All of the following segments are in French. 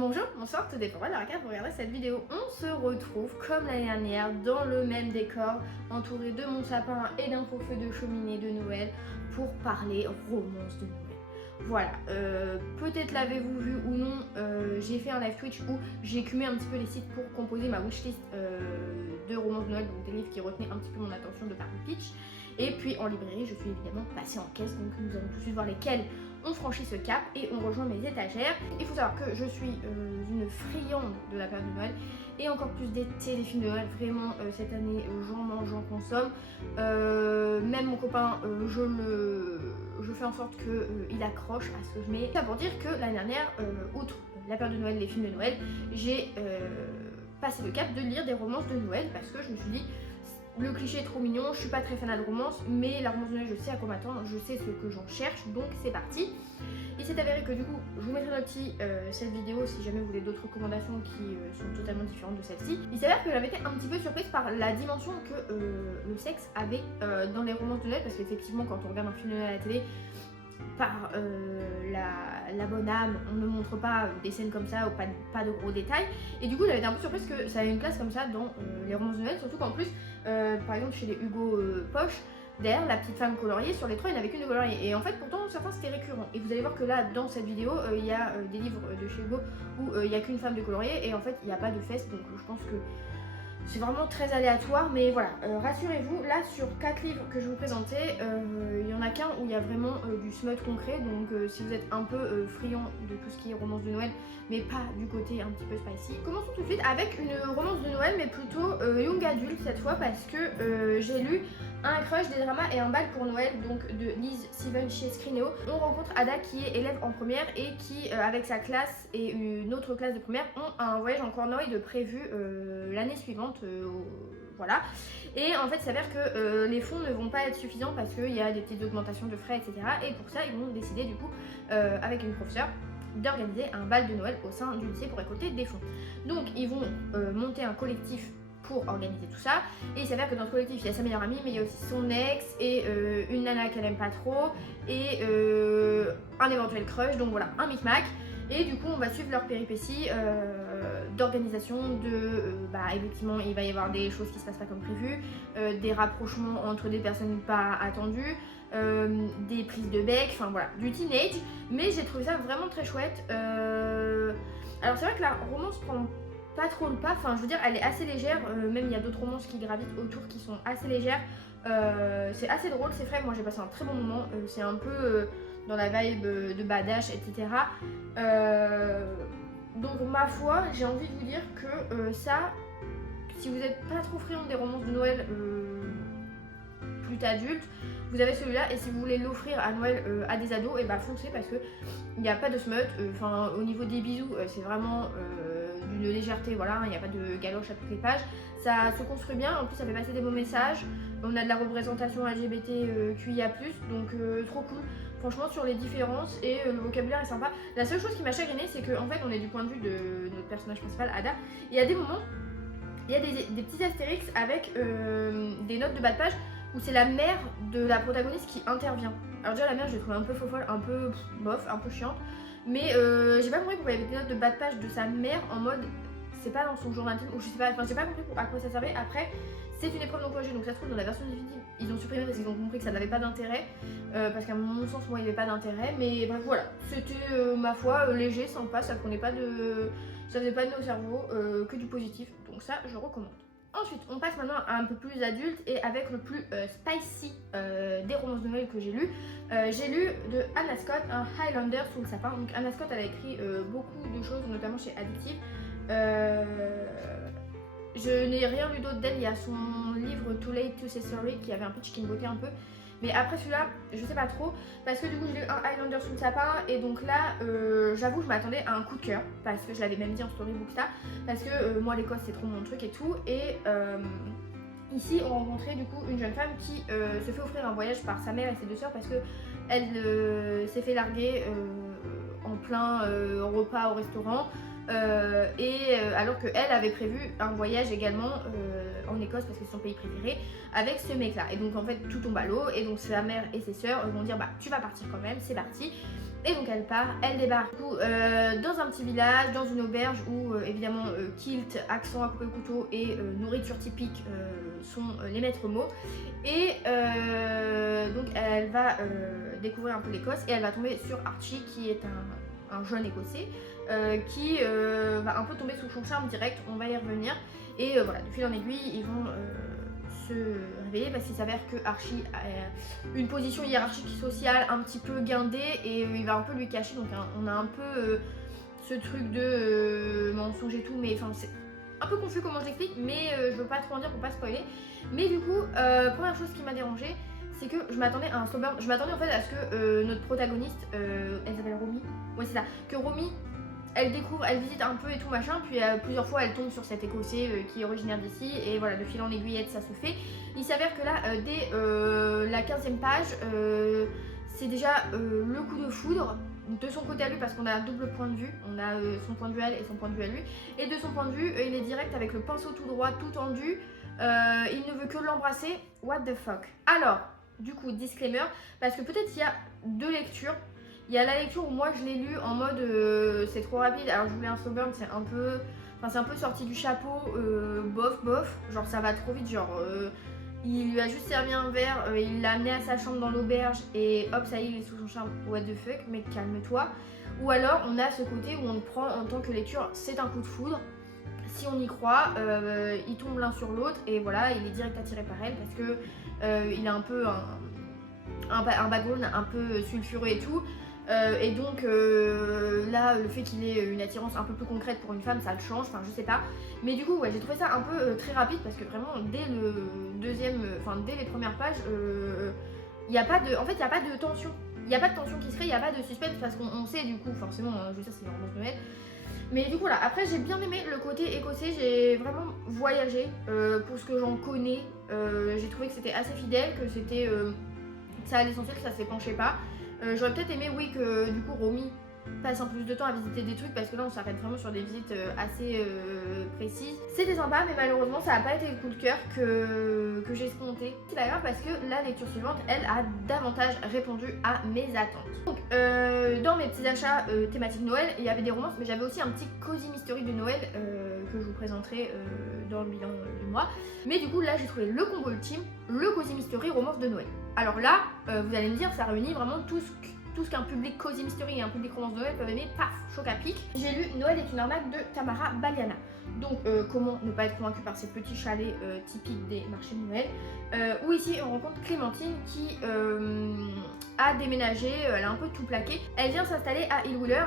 Bonjour, bonsoir, tout dépend de la regarde, vous regardez cette vidéo. On se retrouve comme l'année dernière dans le même décor, entouré de mon sapin et d'un faux feu de cheminée de Noël pour parler romance de Noël. Voilà, peut-être l'avez-vous vu ou non, j'ai fait un live Twitch où j'ai écumé un petit peu les sites pour composer ma wishlist de romances de Noël, donc des livres qui retenaient un petit peu mon attention de par le pitch. Et puis en librairie, je suis évidemment passée en caisse, donc nous allons tout de suite voir lesquels on franchit ce cap et on rejoint mes étagères. Il faut savoir que je suis une friande de la période de Noël et encore plus des téléfilms de Noël. Vraiment, cette année, j'en mange, j'en consomme. Même mon copain, je fais en sorte qu'il accroche à ce que je mets. Ça pour dire que l'année dernière, outre la période de Noël, les films de Noël, j'ai passé le cap de lire des romances de Noël parce que je me suis dit, le cliché est trop mignon, je suis pas très fan de romance, mais la romance de Noël, je sais à quoi m'attendre, je sais ce que j'en cherche, donc c'est parti. Il s'est avéré que du coup, je vous mettrai dans le petit cette vidéo si jamais vous voulez d'autres recommandations qui sont totalement différentes de celle-ci. Il s'avère que j'avais été un petit peu surprise par la dimension que le sexe avait dans les romances de Noël, parce qu'effectivement, quand on regarde un film de Noël à la télé, par la bonne âme, on ne montre pas des scènes comme ça ou pas de gros détails. Et du coup, j'avais été un peu surprise que ça ait une place comme ça dans les romances de Noël, surtout qu'en plus, par exemple, chez les Hugo Poche, derrière la petite femme coloriée, sur les trois, il n'y en avait qu'une de coloriée. Et en fait, pourtant, certains c'était récurrent. Et vous allez voir que là, dans cette vidéo, il y a des livres de chez Hugo où il n'y a qu'une femme de coloriée et en fait, il n'y a pas de fesses. Donc, je pense que c'est vraiment très aléatoire, mais voilà, rassurez-vous, là sur 4 livres que je vais vous présenter, il n'y en a qu'un où il y a vraiment du smut concret, donc si vous êtes un peu friand de tout ce qui est romance de Noël, mais pas du côté un petit peu spicy. Commençons tout de suite avec une romance de Noël, mais plutôt young adulte cette fois, parce que j'ai lu Un crush, des dramas et un bal pour Noël, donc de Liz Steven chez Scrinéo. On rencontre Ada qui est élève en première et qui, avec sa classe et une autre classe de première, ont un voyage en Cornouailles de prévu l'année suivante. Voilà. Et en fait, il s'avère que les fonds ne vont pas être suffisants parce qu'il y a des petites augmentations de frais, etc. Et pour ça, ils vont décider du coup, avec une professeure, d'organiser un bal de Noël au sein du lycée pour récolter des fonds. Donc, ils vont monter un collectif pour organiser tout ça, et il s'avère que dans ce collectif il y a sa meilleure amie, mais il y a aussi son ex et une nana qu'elle aime pas trop et un éventuel crush, donc voilà, un micmac. Et du coup on va suivre leurs péripéties d'organisation, effectivement il va y avoir des choses qui se passent pas comme prévu, des rapprochements entre des personnes pas attendues, des prises de bec, enfin voilà, du teenage, mais j'ai trouvé ça vraiment très chouette. Alors c'est vrai que la romance prend pas trop le pas, enfin je veux dire elle est assez légère, même il y a d'autres romances qui gravitent autour qui sont assez légères, c'est assez drôle, c'est frais, moi j'ai passé un très bon moment, c'est un peu dans la vibe de badass, etc. Donc ma foi, j'ai envie de vous dire que ça, si vous n'êtes pas trop friand des romances de Noël plus adulte, vous avez celui-là, et si vous voulez l'offrir à Noël à des ados, et bah foncez parce que il n'y a pas de smut, enfin au niveau des bisous c'est vraiment d'une légèreté, voilà, il n'y a pas de galoche à toutes les pages, ça se construit bien, en plus ça fait passer des beaux messages, on a de la représentation LGBTQIA+, donc trop cool. Franchement sur les différences et le vocabulaire est sympa. La seule chose qui m'a chagrinée c'est qu'en fait on est du point de vue de notre personnage principal, Ada, il y a des moments, il y a des petits astérix avec des notes de bas de page où c'est la mère de la protagoniste qui intervient. Alors déjà la mère je l'ai trouvée un peu fofolle, un peu bof, un peu chiante, mais j'ai pas compris pourquoi il y avait des notes de bas de page de sa mère en mode c'est pas dans son journal intime, ou je sais pas, enfin j'ai pas compris à quoi ça servait. Après c'est une épreuve d'encouragé, donc ça se trouve dans la version définitive ils ont supprimé parce qu'ils ont compris que ça n'avait pas d'intérêt, parce qu'à mon sens moi il n'y avait pas d'intérêt, mais bref voilà, c'était ma foi léger, sympa, ça prenait pas de, ça faisait pas de nos cerveaux, que du positif, donc ça je recommande. Ensuite, on passe maintenant à un peu plus adulte et avec le plus spicy des romances de Noël que j'ai lu. J'ai lu de Anna Scott, un Highlander sous le sapin. Donc Anna Scott elle a écrit beaucoup de choses, notamment chez Addictive. Je n'ai rien lu d'autre d'elle, il y a son livre Too Late to Say Sorry qui avait un pitch qui me bottait un peu. Mais après celui-là, je sais pas trop, parce que du coup j'ai lu un Highlander sous le sapin, et donc là, j'avoue, je m'attendais à un coup de cœur, parce que je l'avais même dit en storybook ça, parce que moi l'Écosse c'est trop mon truc et tout, et ici on rencontrait du coup une jeune femme qui se fait offrir un voyage par sa mère et ses deux sœurs, parce que elle s'est fait larguer en plein repas au restaurant, alors qu'elle avait prévu un voyage également en Écosse parce que c'est son pays préféré avec ce mec là, et donc en fait tout tombe à l'eau, et donc sa mère et ses sœurs vont dire bah tu vas partir quand même, c'est parti. Et donc elle part, elle débarque du coup, dans un petit village, dans une auberge où évidemment kilt, accent à couper au couteau et nourriture typique sont les maîtres mots. Et donc elle va découvrir un peu l'Écosse et elle va tomber sur Archie qui est un jeune écossais qui va un peu tomber sous son charme direct, on va y revenir. Et voilà, de fil en aiguille, ils vont se réveiller parce qu'il s'avère que Archie a une position hiérarchique sociale un petit peu guindée et il va un peu lui cacher. Donc on a un peu ce truc de mensonge et tout, mais enfin c'est un peu confus comment je l'explique, mais je veux pas trop en dire pour pas spoiler. Mais du coup, première chose qui m'a dérangée, c'est que je m'attendais à un slow burn. Je m'attendais en fait à ce que notre protagoniste, elle s'appelle Romy, ouais c'est ça, que Romy elle découvre, elle visite un peu et tout machin, puis plusieurs fois elle tombe sur cet écossais qui est originaire d'ici, et voilà, de fil en aiguillette ça se fait. Il s'avère que là, dès la 15e page, c'est déjà le coup de foudre de son côté à lui, parce qu'on a un double point de vue, on a son point de vue à elle et son point de vue à lui, et de son point de vue, il est direct avec le pinceau tout droit, tout tendu, il ne veut que l'embrasser, what the fuck. Alors, du coup, disclaimer, parce que peut-être il y a deux lectures. Il y a la lecture où moi je l'ai lu en mode c'est trop rapide, alors je voulais un slow burn, c'est un peu sorti du chapeau, bof, genre ça va trop vite, genre il lui a juste servi un verre, il l'a amené à sa chambre dans l'auberge et hop ça y est il est sous son charme, what the fuck mec calme-toi. Ou alors on a ce côté où on le prend en tant que lecture, c'est un coup de foudre, si on y croit, ils tombent l'un sur l'autre et voilà il est direct attiré par elle parce que il a un peu un background un peu sulfureux et tout. Et donc là, le fait qu'il ait une attirance un peu plus concrète pour une femme, ça le change, enfin je sais pas. Mais du coup, ouais, j'ai trouvé ça un peu très rapide parce que vraiment, dès le dès les premières pages, il n'y a pas de, en fait, il n'y a pas de tension. Il n'y a pas de tension qui se crée, il n'y a pas de suspense parce qu'on sait du coup, forcément, je veux dire, c'est une romance de Noël. Mais du coup, là, après, j'ai bien aimé le côté écossais, j'ai vraiment voyagé pour ce que j'en connais. J'ai trouvé que c'était assez fidèle, que c'était ça à l'essentiel, que ça s'épanchait pas. J'aurais peut-être aimé, oui, que du coup Romy passe un peu plus de temps à visiter des trucs parce que là on s'arrête vraiment sur des visites assez précises. C'était sympa, mais malheureusement ça n'a pas été le coup de cœur que j'ai escompté. C'est pas grave parce que la lecture suivante, elle a davantage répondu à mes attentes. Donc dans mes petits achats thématiques Noël, il y avait des romances, mais j'avais aussi un petit cozy mystery de Noël que je vous présenterai dans le bilan du mois. Mais du coup là j'ai trouvé le combo ultime, le cozy mystery romance de Noël. Alors là, vous allez me dire, ça réunit vraiment tout ce qu'un public cozy mystery et un public romance de Noël peuvent aimer, paf, choc à pic. J'ai lu Noël est une arnaque de Tamara Baliana. Donc comment ne pas être convaincu par ces petits chalets typiques des marchés de Noël. Où ici on rencontre Clémentine qui a déménagé, elle a un peu tout plaqué. Elle vient s'installer à Hillwiller,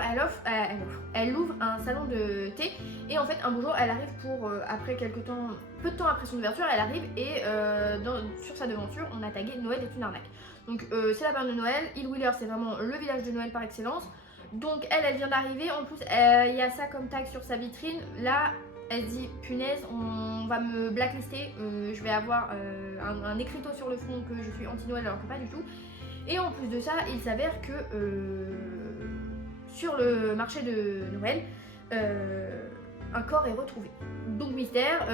elle ouvre un salon de thé et en fait un beau jour elle arrive pour, après quelques temps, peu de temps après son ouverture, elle arrive et sur sa devanture on a tagué Noël est une arnaque. Donc c'est la période de Noël, Hillwiller c'est vraiment le village de Noël par excellence. Donc elle vient d'arriver, en plus il y a ça comme tag sur sa vitrine. Là elle dit punaise on va me blacklister, je vais avoir un écriteau sur le front que je suis anti-Noël alors que pas du tout. Et en plus de ça il s'avère que sur le marché de Noël un corps est retrouvé. Donc mystère,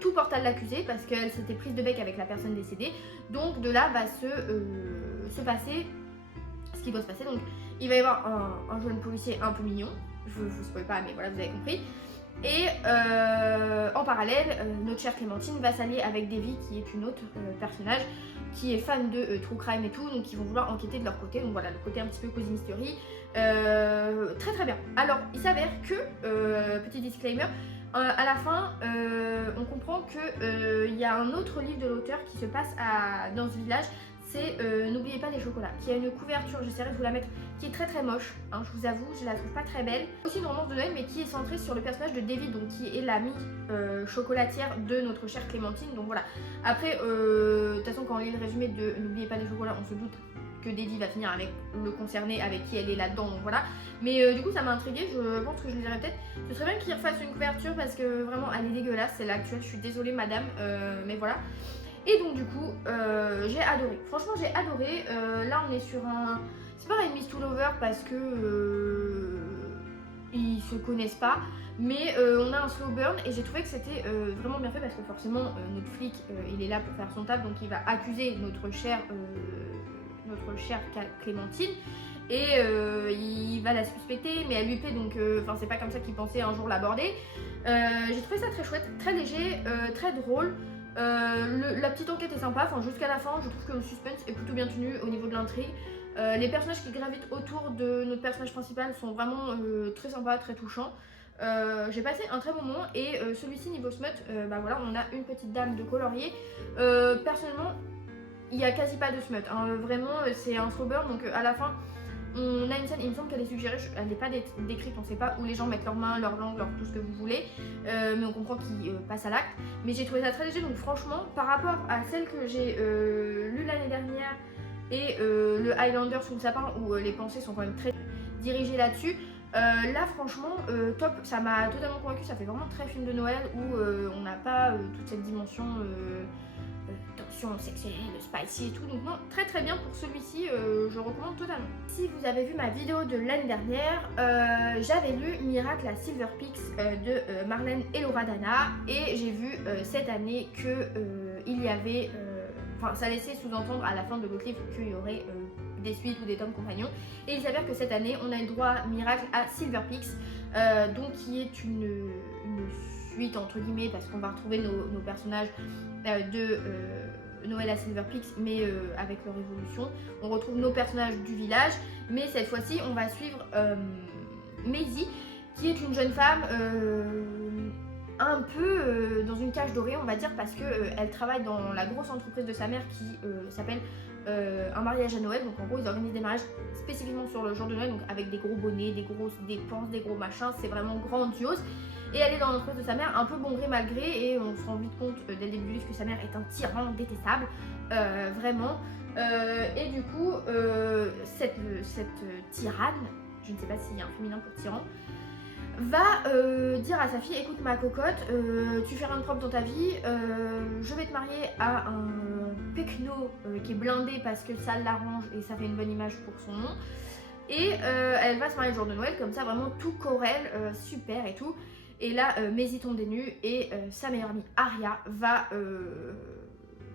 tout porte à l'accuser parce qu'elle s'était prise de bec avec la personne décédée. Donc de là va se passer ce qui doit se passer. Donc il va y avoir un jeune policier un peu mignon, je vous spoil pas mais voilà vous avez compris. Et en parallèle, notre chère Clémentine va s'allier avec Davy qui est une autre personnage qui est fan de true crime et tout, donc ils vont vouloir enquêter de leur côté. Donc voilà, le côté un petit peu cozy mystery. Très très bien. Alors il s'avère que, petit disclaimer, à la fin on comprend qu'il y a un autre livre de l'auteur qui se passe dans ce village. C'est N'oubliez pas les chocolats, qui a une couverture, j'essaierai de vous la mettre, qui est très très moche, hein, je vous avoue, je la trouve pas très belle. Aussi une romance de Noël, mais qui est centrée sur le personnage de Davy, donc qui est l'amie chocolatière de notre chère Clémentine. Donc voilà. Après, de toute façon, quand on lit le résumé de N'oubliez pas les chocolats, on se doute que Davy va finir avec le concerné, avec qui elle est là-dedans, donc voilà. Mais du coup, ça m'a intriguée, je pense que je lirai peut-être. Ce serait bien qu'il refasse une couverture parce que vraiment, elle est dégueulasse, c'est l'actuelle, je suis désolée madame, mais voilà. Et donc du coup, j'ai adoré. Franchement, j'ai adoré. Là, on est sur un... C'est pas un Enemies to Lover parce que ils se connaissent pas. Mais on a un slow burn et j'ai trouvé que c'était vraiment bien fait parce que forcément, notre flic, il est là pour faire son taf. Donc il va accuser notre chère Clémentine. et il va la suspecter, mais elle lui plaît, donc c'est pas comme ça qu'il pensait un jour l'aborder. J'ai trouvé ça très chouette, très léger, très drôle. La petite enquête est sympa, jusqu'à la fin, je trouve que le suspense est plutôt bien tenu au niveau de l'intrigue. Les personnages qui gravitent autour de notre personnage principal sont vraiment très sympas, très touchants. J'ai passé un très bon moment et celui-ci niveau smut, voilà, on a une petite dame de colorier. Personnellement, il n'y a quasi pas de smut, hein. Vraiment c'est un slow burn, donc à la fin on a une scène, il me semble qu'elle est suggérée, elle n'est pas décrite, on ne sait pas où les gens mettent leurs mains, leur langue, tout ce que vous voulez, mais on comprend qu'ils passent à l'acte. Mais j'ai trouvé ça très léger, donc franchement, par rapport à celle que j'ai lue l'année dernière et le Highlander sous le sapin, où les pensées sont quand même très dirigées là-dessus, là franchement top, ça m'a totalement convaincu, ça fait vraiment très film de Noël où on n'a pas toute cette dimension tension sexuelle, spicy et tout, donc non, très très bien pour celui-ci, je recommande totalement. Si vous avez vu ma vidéo de l'année dernière, j'avais lu Miracle à Silver Peaks de Marlène et Laura Dana, et j'ai vu cette année que il y avait, ça laissait sous-entendre à la fin de l'autre livre qu'il y aurait des suites ou des tomes compagnons, et il s'avère que cette année on a eu droit à Miracle à Silver Peaks, donc qui est une suite entre guillemets, parce qu'on va retrouver nos personnages de Noël à Silver Peaks, mais avec leur évolution. On retrouve nos personnages du village, mais cette fois-ci on va suivre Maisie, qui est une jeune femme un peu dans une cage dorée, on va dire, parce qu'elle travaille dans la grosse entreprise de sa mère qui s'appelle un mariage à Noël. Donc en gros ils organisent des mariages spécifiquement sur le jour de Noël, donc avec des gros bonnets, des grosses dépenses, des gros machins, c'est vraiment grandiose. Et elle est dans l'entreprise de sa mère, un peu bon gré mal gré, et on se rend vite compte dès le début du livre que sa mère est un tyran détestable, vraiment. Et du coup, cette tyranne, je ne sais pas s'il y a un féminin pour tyran, va dire à sa fille: écoute ma cocotte, tu fais rien de propre dans ta vie, je vais te marier à un pecno qui est blindé parce que ça l'arrange et ça fait une bonne image pour son nom. Et elle va se marier le jour de Noël, comme ça vraiment tout corel, super et tout. Et là, Maisie tombe des nues et sa meilleure amie Aria va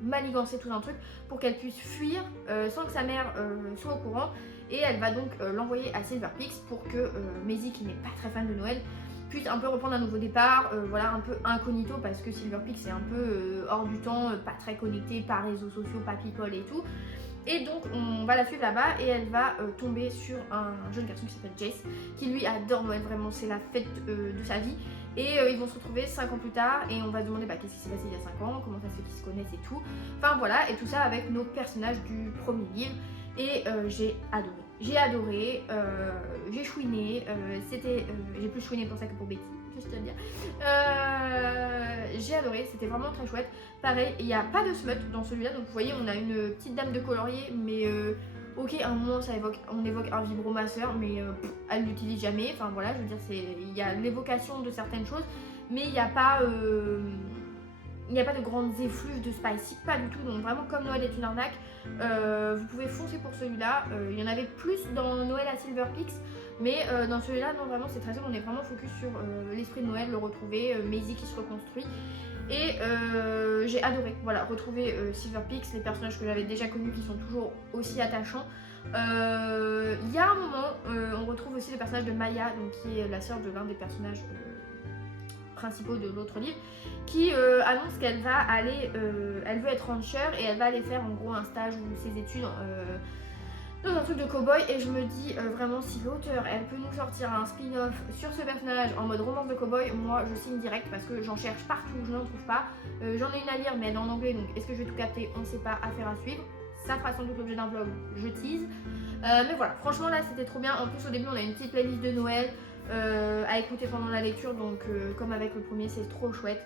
manigancer tout un truc pour qu'elle puisse fuir sans que sa mère soit au courant. Et elle va donc l'envoyer à Silver Peaks pour que Maisie, qui n'est pas très fan de Noël, puisse un peu reprendre un nouveau départ, voilà, un peu incognito, parce que Silver Peaks c'est un peu hors du temps, pas très connecté, pas réseaux sociaux, pas people et tout. Et donc on va la suivre là-bas et elle va tomber sur un jeune garçon qui s'appelle Jace, qui lui adore Noël, vraiment c'est la fête de sa vie. Et ils vont se retrouver 5 ans plus tard et on va se demander qu'est-ce qui s'est passé il y a 5 ans, comment ça se fait qu'ils se connaissent et tout. Enfin voilà, et tout ça avec nos personnages du premier livre. Et j'ai adoré, j'ai chouiné, j'ai plus chouiné pour ça que pour Betty, juste à dire. J'ai adoré, c'était vraiment très chouette. Pareil, il n'y a pas de smut dans celui-là, donc vous voyez on a une petite dame de colorier, mais ok, à un moment on évoque un vibromasseur, mais elle l'utilise jamais, enfin voilà, je veux dire, il y a l'évocation de certaines choses, mais il n'y a pas de grandes effluves de spicy, pas du tout, donc vraiment comme Noël est une arnaque, vous pouvez foncer pour celui-là. Il y en avait plus dans Noël à Silver Peaks, mais dans celui-là, non, vraiment c'est très simple, on est vraiment focus sur l'esprit de Noël, le retrouver, Maisie qui se reconstruit. Et j'ai adoré, voilà, retrouver Silver Peaks, les personnages que j'avais déjà connus qui sont toujours aussi attachants. Il y a un moment, on retrouve aussi le personnage de Maya, donc qui est la sœur de l'un des personnages principaux de l'autre livre, qui annonce qu'elle va aller, elle veut être rancher et elle va aller faire en gros un stage ou ses études dans un truc de cow-boy. Et je me dis vraiment, si l'auteur elle peut nous sortir un spin-off sur ce personnage en mode romance de cow-boy, moi je signe direct, parce que j'en cherche partout, je n'en trouve pas. J'en ai une à lire mais elle est en anglais, donc est-ce que je vais tout capter, on ne sait pas, affaire à suivre. Ça fera sans doute l'objet d'un vlog, je tease. Mais voilà, franchement là c'était trop bien. En plus au début on a une petite playlist de Noël à écouter pendant la lecture, donc comme avec le premier, c'est trop chouette.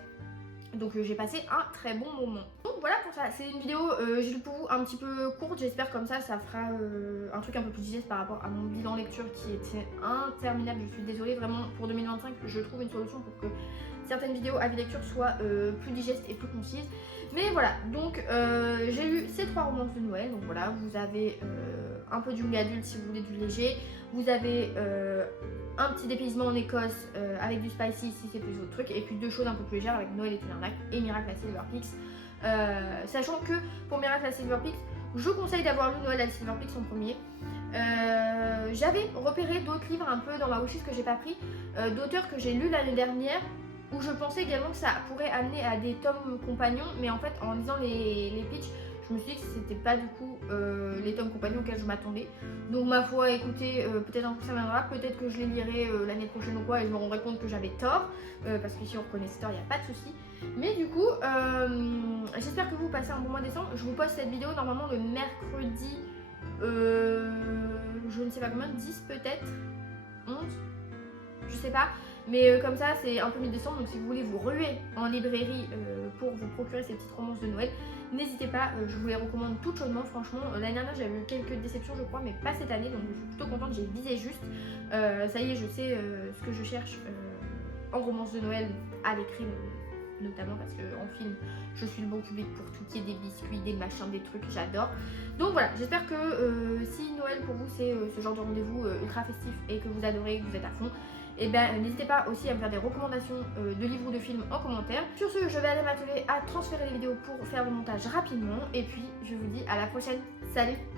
Donc j'ai passé un très bon moment. Donc voilà pour ça, c'est une vidéo, j'ai lu pour vous un petit peu courte, j'espère comme ça fera un truc un peu plus digeste par rapport à mon bilan lecture qui était interminable. Je suis désolée, vraiment pour 2025 je trouve une solution pour que certaines vidéos à lecture soient plus digestes et plus concises. Mais voilà, donc j'ai lu ces 3 romances de Noël, donc voilà, vous avez un peu du young adulte si vous voulez du léger, vous avez un petit dépaysement en Écosse avec du spicy si c'est plus votre truc, et puis 2 choses un peu plus légères avec Noël est une arnaque et Miracle à Silver Peaks. Sachant que pour Miracle à Silver Peaks, je conseille d'avoir lu Noël à Silver Peaks en premier. j'avais repéré d'autres livres un peu dans ma wishlist que j'ai pas pris, d'auteurs que j'ai lus l'année dernière, où je pensais également que ça pourrait amener à des tomes compagnons, mais en fait en lisant les pitchs, je me suis dit que c'était pas du coup les tomes compagnons auxquels je m'attendais. Donc ma foi, écoutez, peut-être un coup ça viendra, peut-être que je les lirai l'année prochaine ou quoi et je me rendrai compte que j'avais tort, parce qu'ici on reconnaît cette heure, il n'y a pas de souci. Mais du coup, j'espère que vous passez un bon mois de décembre. Je vous poste cette vidéo normalement le mercredi, je ne sais pas combien, 10 peut-être, 11, je sais pas. Mais comme ça, c'est un peu mi-décembre, donc si vous voulez vous ruer en librairie pour vous procurer ces petites romances de Noël, n'hésitez pas, je vous les recommande toutes chaudement. Franchement, l'année dernière j'avais eu quelques déceptions je crois, mais pas cette année, donc je suis plutôt contente, j'ai visé juste. Ça y est, je sais ce que je cherche en romance de Noël à l'écrit notamment, parce qu'en film je suis le bon public pour tout qui est des biscuits, des machins, des trucs, j'adore. Donc voilà, j'espère que si Noël pour vous c'est ce genre de rendez-vous ultra festif et que vous adorez, que vous êtes à fond, et n'hésitez pas aussi à me faire des recommandations de livres ou de films en commentaire. Sur ce, je vais aller m'atteler à transférer les vidéos pour faire le montage rapidement. Et puis, je vous dis à la prochaine. Salut!